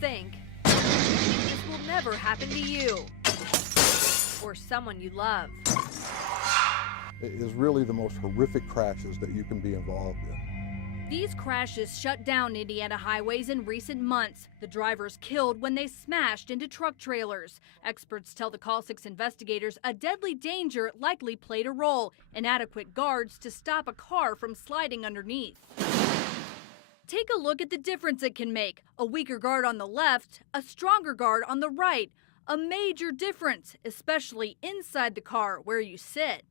think this will never happen to you or someone you love. It is really the most horrific crashes that you can be involved in. These crashes shut down Indiana highways in recent months. The drivers killed when they smashed into truck trailers. Experts tell the Call 6 investigators a deadly danger likely played a role: inadequate guards to stop a car from sliding underneath. Take a look at the difference it can make. A weaker guard on the left, a stronger guard on the right. A major difference, especially inside the car where you sit.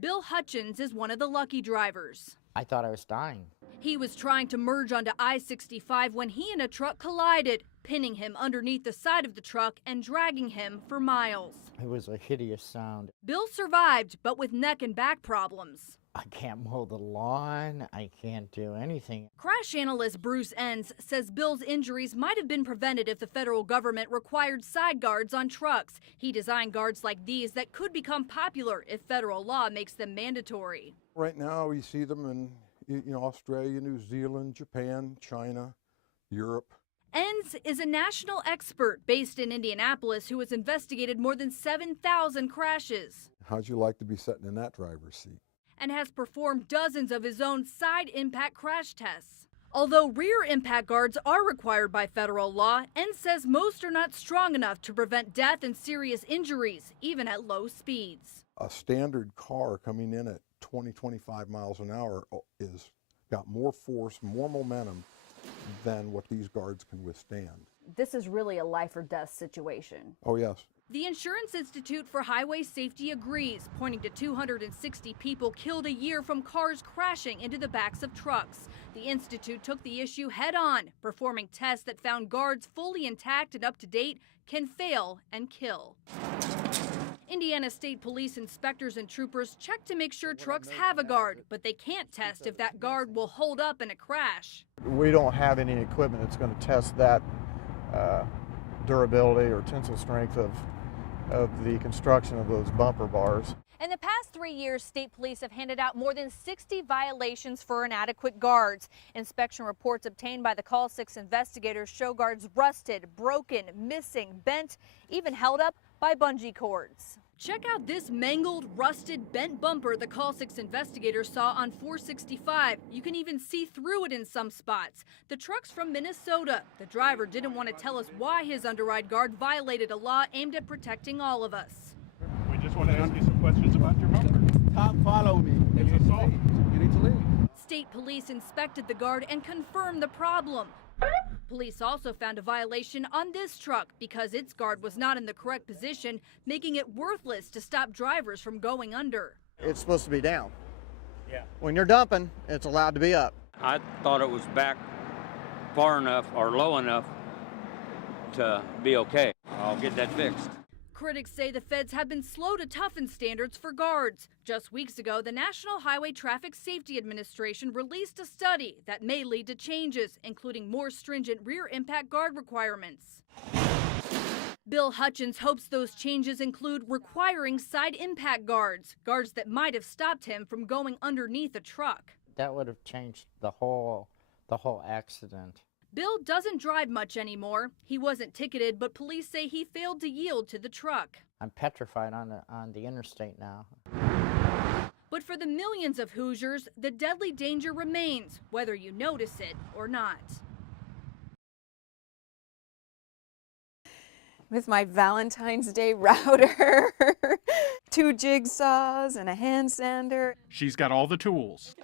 Bill Hutchins is one of the lucky drivers. I thought I was dying. He was trying to merge onto I-65 when he and a truck collided, pinning him underneath the side of the truck and dragging him for miles. It was a hideous sound. Bill survived, but with neck and back problems. I can't mow the lawn. I can't do anything. Crash analyst Bruce Enns says Bill's injuries might have been prevented if the federal government required side guards on trucks. He designed guards like these that could become popular if federal law makes them mandatory. Right now, you see them in Australia, New Zealand, Japan, China, Europe. Enns is a national expert based in Indianapolis who has investigated more than 7,000 crashes. How'd you like to be sitting in that driver's seat? And has performed dozens of his own side impact crash tests. Although rear impact guards are required by federal law, Enns says most are not strong enough to prevent death and serious injuries, even at low speeds. A standard car coming in at 20, 25 miles an hour is got more force, more momentum than what these guards can withstand. This is really a life or death situation. Oh, yes. The Insurance Institute for Highway Safety agrees, pointing to 260 people killed a year from cars crashing into the backs of trucks. The Institute took the issue head on, performing tests that found guards fully intact and up to date can fail and kill. Indiana State Police inspectors and troopers check to make sure trucks have a guard, but they can't test if that guard will hold up in a crash. We don't have any equipment that's going to test that durability or tensile strength of the construction of those bumper bars. In the past 3 years, state police have handed out more than 60 violations for inadequate guards. Inspection reports obtained by the Call 6 investigators show guards rusted, broken, missing, bent, even held up by bungee cords. Check out this mangled, rusted, bent bumper the Call 6 investigators saw on 465. You can even see through it in some spots. The truck's from Minnesota. The driver didn't want to tell us why his underride guard violated a law aimed at protecting all of us. We just want to ask you some questions about your bumper. Top, follow me. It's assault. You need to leave. State police inspected the guard and confirmed the problem. Police also found a violation on this truck because its guard was not in the correct position, making it worthless to stop drivers from going under. It's supposed to be down. Yeah. When you're dumping, it's allowed to be up. I thought it was back far enough or low enough to be okay. I'll get that fixed. Critics say the feds have been slow to toughen standards for guards. Just weeks ago, the National Highway Traffic Safety Administration released a study that may lead to changes, including more stringent rear impact guard requirements. Bill Hutchins hopes those changes include requiring side impact guards, guards that might have stopped him from going underneath a truck. That would have changed the whole accident. Bill doesn't drive much anymore. He wasn't ticketed, but police say he failed to yield to the truck. I'm petrified on the interstate now. But for the millions of Hoosiers, the deadly danger remains, whether you notice it or not. With my Valentine's Day router, 2 jigsaws and a hand sander. She's got all the tools.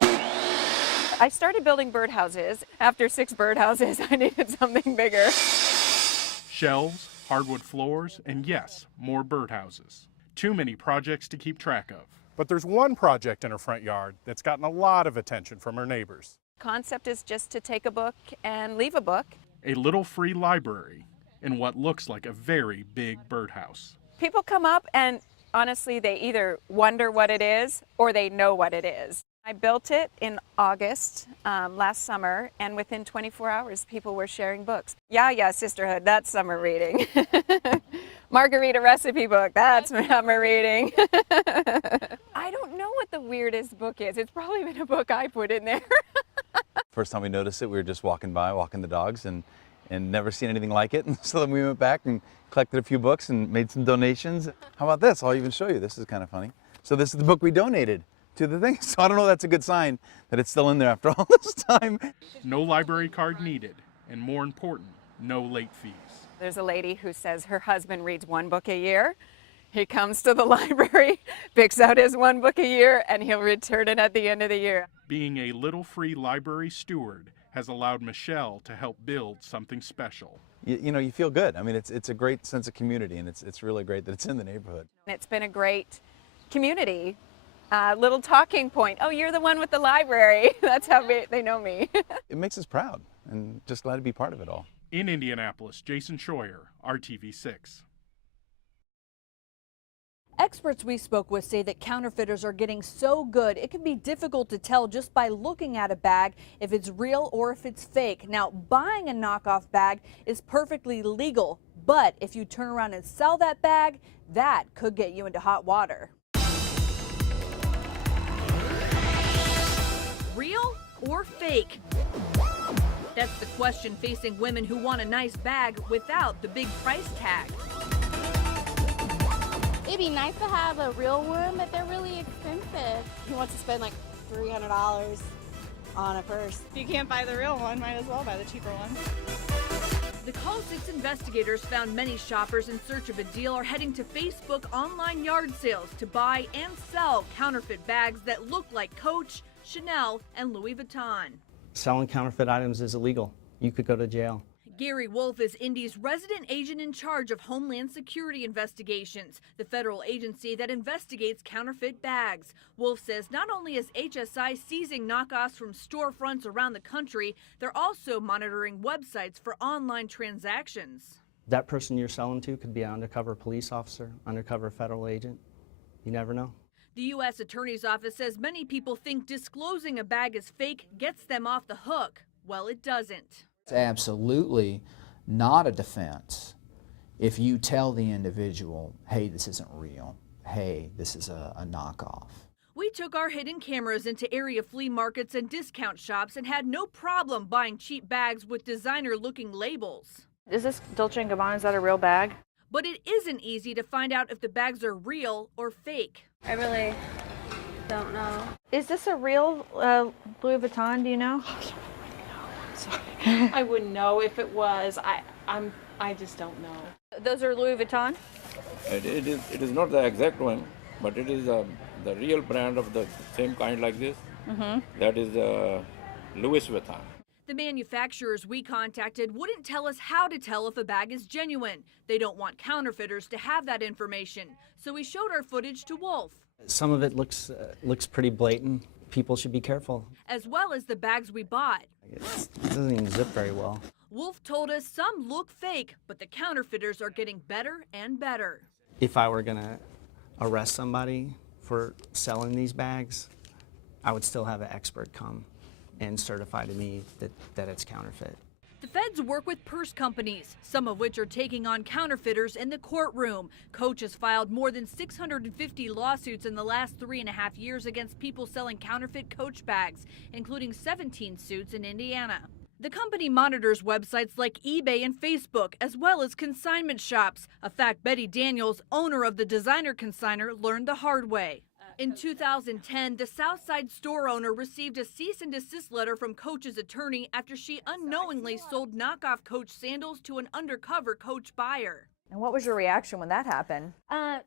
I started building birdhouses. After 6 birdhouses, I needed something bigger. Shelves, hardwood floors, and yes, more birdhouses. Too many projects to keep track of. But there's one project in her front yard that's gotten a lot of attention from her neighbors. Concept is just to take a book and leave a book. A little free library in what looks like a very big birdhouse. People come up and honestly, they either wonder what it is or they know what it is. I built it in August last summer, and within 24 hours, people were sharing books. Yeah, sisterhood, that's summer reading. Margarita recipe book, that's summer reading. I don't know what the weirdest book is. It's probably been a book I put in there. First time we noticed it, we were just walking by, walking the dogs, and and never seen anything like it. And so then we went back and collected a few books and made some donations. How about this? I'll even show you. This is kind of funny. So this is the book we donated to the thing. So I don't know if that's a good sign that it's still in there after all this time. No library card needed, and more important, no late fees. There's a lady who says her husband reads 1 book a year. He comes to the library, picks out his 1 book a year, and he'll return it at the end of the year. Being a Little Free library steward has allowed Michelle to help build something special. You know, you feel good. I mean, it's a great sense of community, and it's really great that it's in the neighborhood. It's been a great community. Little talking point. Oh, you're the one with the library. That's how they know me. It makes us proud, and just glad to be part of it all. In Indianapolis, Jason Schroyer, RTV6. Experts we spoke with say that counterfeiters are getting so good it can be difficult to tell just by looking at a bag if it's real or if it's fake. Now, buying a knockoff bag is perfectly legal, but if you turn around and sell that bag, that could get you into hot water. Real or fake? That's the question facing women who want a nice bag without the big price tag. It'd be nice to have a real one, but they're really expensive. Who wants to spend like $300 on a purse? If you can't buy the real one, might as well buy the cheaper one. The Call 6 investigators found many shoppers in search of a deal are heading to Facebook online yard sales to buy and sell counterfeit bags that look like Coach, Chanel, and Louis Vuitton. Selling counterfeit items is illegal. You could go to jail. Gary Wolf is Indy's resident agent in charge of Homeland Security Investigations, the federal agency that investigates counterfeit bags. Wolf says not only is HSI seizing knockoffs from storefronts around the country, they're also monitoring websites for online transactions. That person you're selling to could be an undercover police officer, undercover federal agent. You never know. The U.S. Attorney's Office says many people think disclosing a bag is fake gets them off the hook. Well, it doesn't. It's absolutely not a defense if you tell the individual, hey, this isn't real. Hey, this is a knockoff. We took our hidden cameras into area flea markets and discount shops and had no problem buying cheap bags with designer-looking labels. Is this Dolce & Gabbana? Is that a real bag? But it isn't easy to find out if the bags are real or fake. I really don't know. Is this a real Louis Vuitton? Do you know? I wouldn't know if it was. I just don't know. Those are Louis Vuitton? It is not the exact one, but it is the real brand of the same kind like this. That is Louis Vuitton. The manufacturers we contacted wouldn't tell us how to tell if a bag is genuine. They don't want counterfeiters to have that information. So we showed our footage to Wolf. Some of it looks pretty blatant. People should be careful. As well as the bags we bought. It doesn't even zip very well. Wolf told us some look fake, but the counterfeiters are getting better and better. If I were going to arrest somebody for selling these bags, I would still have an expert come and certify to me that it's counterfeit. The feds work with purse companies, some of which are taking on counterfeiters in the courtroom. Coach has filed more than 650 lawsuits in the last 3.5 years against people selling counterfeit Coach bags, including 17 suits in Indiana. The company monitors websites like eBay and Facebook, as well as consignment shops, a fact Betty Daniels, owner of the designer consigner, learned the hard way. In 2010, the Southside store owner received a cease and desist letter from Coach's attorney after she unknowingly sold knockoff Coach sandals to an undercover Coach buyer. And what was your reaction when that happened?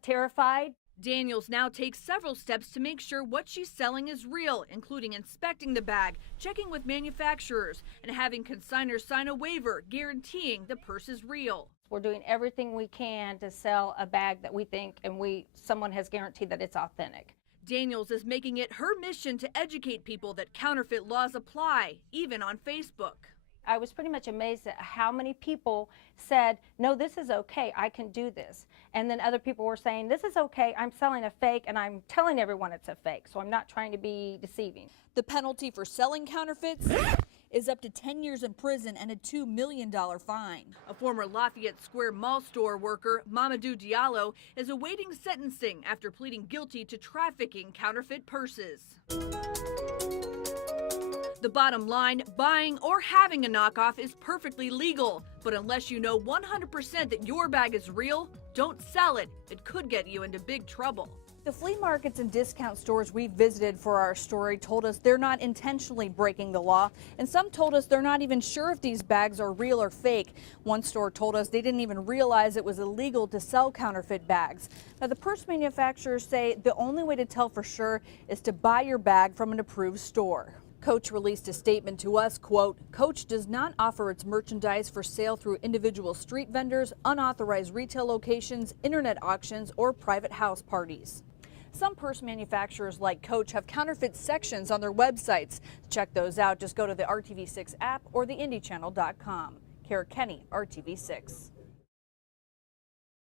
Terrified. Daniels now takes several steps to make sure what she's selling is real, including inspecting the bag, checking with manufacturers, and having consigners sign a waiver guaranteeing the purse is real. We're doing everything we can to sell a bag that we think and someone has guaranteed that it's authentic. Daniels is making it her mission to educate people that counterfeit laws apply, even on Facebook. I was pretty much amazed at how many people said, no, this is okay, I can do this. And then other people were saying, this is okay, I'm selling a fake and I'm telling everyone it's a fake, so I'm not trying to be deceiving. The penalty for selling counterfeits is up to 10 years in prison and a $2 million fine. A former Lafayette Square mall store worker, Mamadou Diallo, is awaiting sentencing after pleading guilty to trafficking counterfeit purses. The bottom line, buying or having a knockoff is perfectly legal. But unless you know 100% that your bag is real, don't sell it. It could get you into big trouble. The flea markets and discount stores we visited for our story told us they're not intentionally breaking the law, and some told us they're not even sure if these bags are real or fake. One store told us they didn't even realize it was illegal to sell counterfeit bags. Now, the purse manufacturers say the only way to tell for sure is to buy your bag from an approved store. Coach released a statement to us, quote, Coach does not offer its merchandise for sale through individual street vendors, unauthorized retail locations, internet auctions, or private house parties. Some purse manufacturers like Coach have counterfeit sections on their websites. Check those out. Just go to the RTV6 app or theindychannel.com. Kara Kenny, RTV6.